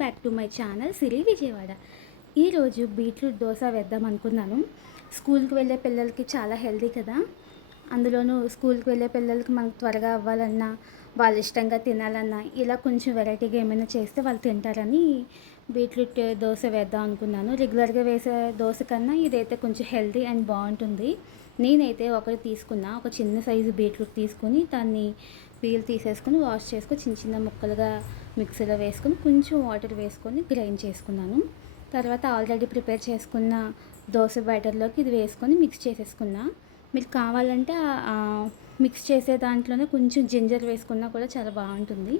Back to my channel సిరి విజయవాడ. ఈరోజు beetroot dosa వేద్దాం అనుకున్నాను. స్కూల్కి వెళ్ళే పిల్లలకి చాలా హెల్తీ కదా. అందులోనూ స్కూల్కి వెళ్ళే పిల్లలకి మనకు త్వరగా అవ్వాలన్నా, వాళ్ళు ఇష్టంగా తినాలన్నా ఇలా కొంచెం వెరైటీగా ఏమైనా చేస్తే వాళ్ళు తింటారని బీట్రూట్ దోశ వేద్దాం అనుకున్నాను. రెగ్యులర్గా వేసే దోశ కన్నా ఇదైతే కొంచెం హెల్తీ అండ్ బాగుంటుంది. నేనైతే ఒకటి తీసుకున్నా, ఒక చిన్న సైజు బీట్రూట్ తీసుకొని దాన్ని పీల్ తీసేసుకొని వాష్ చేసుకొని చిన్న చిన్న ముక్కలుగా మిక్సీలో వేసుకొని కొంచెం వాటర్ వేసుకొని గ్రైండ్ చేసుకున్నాను. తర్వాత ఆల్రెడీ ప్రిపేర్ చేసుకున్న దోశ బ్యాటర్లోకి ఇది వేసుకొని మిక్స్ చేసేసుకున్నా. మీకు కావాలంటే మిక్స్ చేసే దాంట్లోనే కొంచెం జింజర్ వేసుకున్నా కూడా చాలా బాగుంటుంది.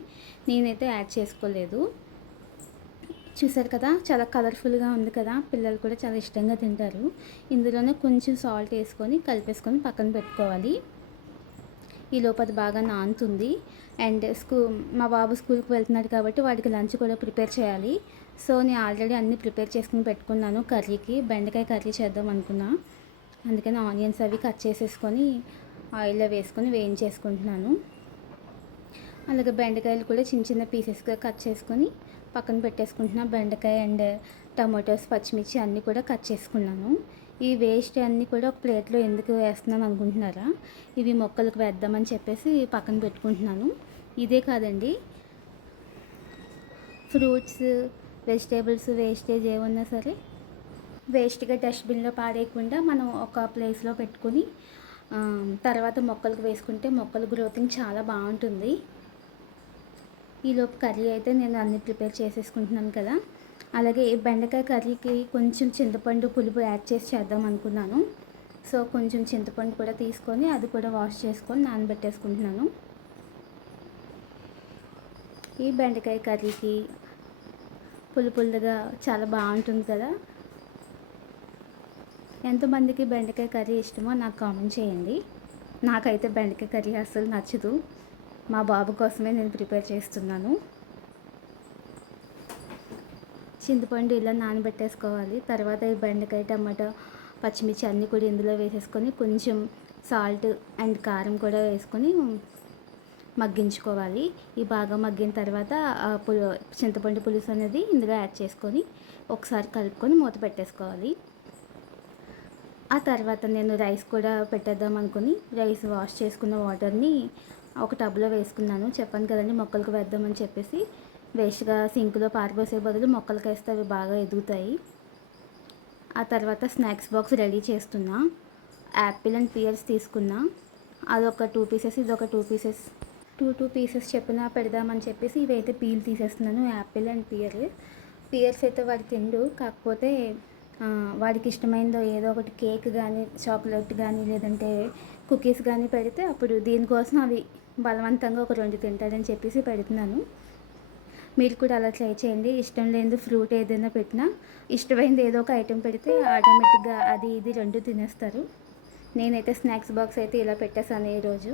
నేనైతే యాడ్ చేసుకోలేదు. చూసారు కదా, చాలా కలర్ఫుల్గా ఉంది కదా, పిల్లలు కూడా చాలా ఇష్టంగా తింటారు. ఇందులోనే కొంచెం సాల్ట్ వేసుకొని కలిపేసుకొని పక్కన పెట్టుకోవాలి. ఈ లోపల బాగా నానుతుంది. అండ్ మా బాబు స్కూల్కి వెళ్తున్నాడు కాబట్టి వాడికి లంచ్ కూడా ప్రిపేర్ చేయాలి. సో నేను ఆల్రెడీ అన్నీ ప్రిపేర్ చేసుకుని పెట్టుకున్నాను. కర్రీకి బెండకాయ కర్రీ చేద్దాం అనుకున్నా. అందుకని ఆనియన్స్ అవి కట్ చేసేసుకొని ఆయిల్లో వేసుకొని వేయించేసుకుంటున్నాను. అలాగే బెండకాయలు కూడా చిన్న చిన్న పీసెస్గా కట్ చేసుకొని పక్కన పెట్టేసుకుంటున్నా. బెండకాయ అండ్ టమాటోస్, పచ్చిమిర్చి అన్నీ కూడా కట్ చేసుకున్నాను. ఈ వేస్ట్ అన్నీ కూడా ఒక ప్లేట్లో ఎందుకు వేస్తున్నాను అనుకుంటున్నారా? ఇవి మొక్కలకు వేద్దామని చెప్పేసి పక్కన పెట్టుకుంటున్నాను. ఇదే కాదండి, ఫ్రూట్స్, వెజిటేబుల్స్ వేస్టేజ్ ఏమన్నా సరే వేస్ట్గా డస్ట్బిన్లో పాడేయకుండా మనం ఒక ప్లేస్లో పెట్టుకుని తర్వాత మొక్కలకు వేసుకుంటే మొక్కల గ్రోతింగ్ చాలా బాగుంటుంది. ఈలోపు కర్రీ అయితే నేను అన్నీ ప్రిపేర్ చేసేసుకుంటున్నాను కదా. అలాగే బెండకాయ కర్రీకి కొంచెం చింతపండు పులుపు యాడ్ చేసి చేద్దాం అనుకున్నాను. సో కొంచెం చింతపండు కూడా తీసుకొని అది కూడా వాష్ చేసుకొని నానబెట్టేసుకుంటున్నాను. ఈ బెండకాయ కర్రీకి పులుపులుగా చాలా బాగుంటుంది కదా. ఎంతమందికి బెండకాయ కర్రీ ఇష్టమో నాకు కామెంట్ చేయండి. నాకైతే బెండకాయ కర్రీ అస్సలు నచ్చదు. మా బాబు కోసమే నేను ప్రిపేర్ చేస్తున్నాను. చింతపండు ఇలా నానబెట్టేసుకోవాలి. తర్వాత ఈ బెండకాయ, టమాటా, పచ్చిమిర్చి అన్నీ కూడా ఇందులో వేసేసుకొని కొంచెం సాల్ట్ అండ్ కారం కూడా వేసుకొని మగ్గించుకోవాలి. ఈ బాగా మగ్గిన తర్వాత చింతపండు పులుసు అనేది ఇందులో యాడ్ చేసుకొని ఒకసారి కలుపుకొని మూత పెట్టేసుకోవాలి. ఆ తర్వాత నేను రైస్ కూడా పెట్టేద్దాం అనుకుని రైస్ వాష్ చేసుకున్న వాటర్ని ఒక టబ్లో వేసుకున్నాను. చెప్పాను కదండి మొక్కలకు వేద్దామని చెప్పేసి. వేస్ట్గా సింక్లో పారిపోసే బదులు మొక్కలకి వేస్తే అవి బాగా ఎదుగుతాయి. ఆ తర్వాత స్నాక్స్ బాక్స్ రెడీ చేస్తున్నా. యాపిల్ అండ్ పియర్స్ తీసుకున్నా. అదొక 2 పీసెస్, ఇదొక 2 పీసెస్, 2 పీసెస్ చెప్పిన పెడదామని చెప్పేసి ఇవైతే పీల్ తీసేస్తున్నాను. యాపిల్ అండ్ పియర్స్ అయితే వాడి తిండు. కాకపోతే వాడికి ఇష్టమైనదో ఏదో ఒకటి కేక్ కానీ, చాక్లెట్ కానీ, లేదంటే కుకీస్ కానీ పెడితే అప్పుడు దీనికోసం అవి బలవంతంగా ఒక 2 తింటాడని చెప్పేసి పెడుతున్నాను. మీరు కూడా అలా ట్రై చేయండి. ఇష్టం లేనిది ఫ్రూట్ ఏదైనా పెట్టినా ఇష్టమైనది ఏదో ఒక ఐటెం పెడితే ఆటోమేటిక్గా అది ఇది 2 తినేస్తారు. నేనైతే స్నాక్స్ బాక్స్ అయితే ఇలా పెట్టేశాను ఈరోజు.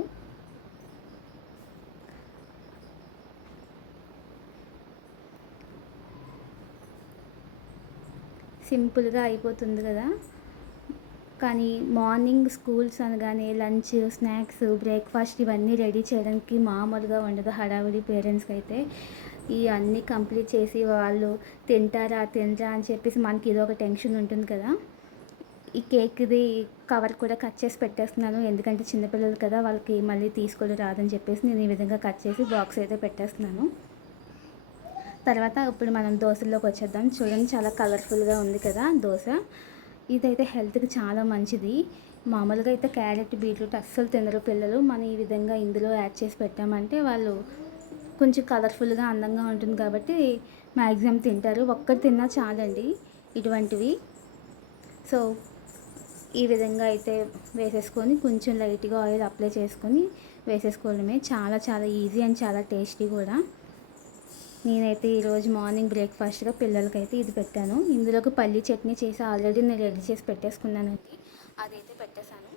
సింపుల్గా అయిపోతుంది కదా. కానీ మార్నింగ్ స్కూల్స్ అనగానే లంచ్, స్నాక్స్, బ్రేక్ఫాస్ట్ ఇవన్నీ రెడీ చేయడానికి మామూలుగా ఉండదు హడావిడి. పేరెంట్స్కి అయితే ఈ అన్నీ కంప్లీట్ చేసి వాళ్ళు తింటారా అని చెప్పేసి మనకి ఇదొక టెన్షన్ ఉంటుంది కదా. ఈ కేక్ది కవర్ కూడా కట్ చేసి పెట్టేస్తున్నాను. ఎందుకంటే చిన్నపిల్లలు కదా, వాళ్ళకి మళ్ళీ తీసుకోవడం రాదని చెప్పేసి నేను ఈ విధంగా కట్ చేసి బాక్స్ అయితే పెట్టేస్తున్నాను. తర్వాత ఇప్పుడు మనం దోశల్లోకి వచ్చేద్దాం. చూడండి, చాలా కలర్ఫుల్గా ఉంది కదా దోశ. ఇదైతే హెల్త్కి చాలా మంచిది. మామూలుగా అయితే క్యారెట్, బీట్రూట్ అస్సలు తినరు పిల్లలు. మనం ఈ విధంగా ఇందులో యాడ్ చేసి పెట్టామంటే వాళ్ళు కొంచెం కలర్ఫుల్గా అందంగా ఉంటుంది కాబట్టి మ్యాక్సిమం తింటారు. ఒక్కటి తిన్నా చాలండి ఇటువంటివి. సో ఈ విధంగా అయితే వేసేసుకొని కొంచెం లైట్గా ఆయిల్ అప్లై చేసుకొని వేసేసుకోవడమే. చాలా చాలా ఈజీ అండ్ చాలా టేస్టీ కూడా. నేనైతే ఈరోజు మార్నింగ్ బ్రేక్ఫాస్ట్గా పిల్లలకైతే ఇది పెట్టాను. ఇందులోకి పల్లీ చట్నీ చేసి ఆల్రెడీ నేను రెడీ చేసి పెట్టేసుకున్నానండి. అదైతే పెట్టేశాను.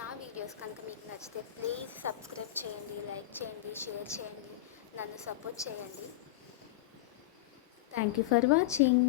నా వీడియోస్ కనుక మీకు నచ్చితే ప్లీజ్ సబ్స్క్రైబ్ చేయండి, లైక్ చేయండి, షేర్ చేయండి, నన్ను సపోర్ట్ చేయండి. Thank you for watching.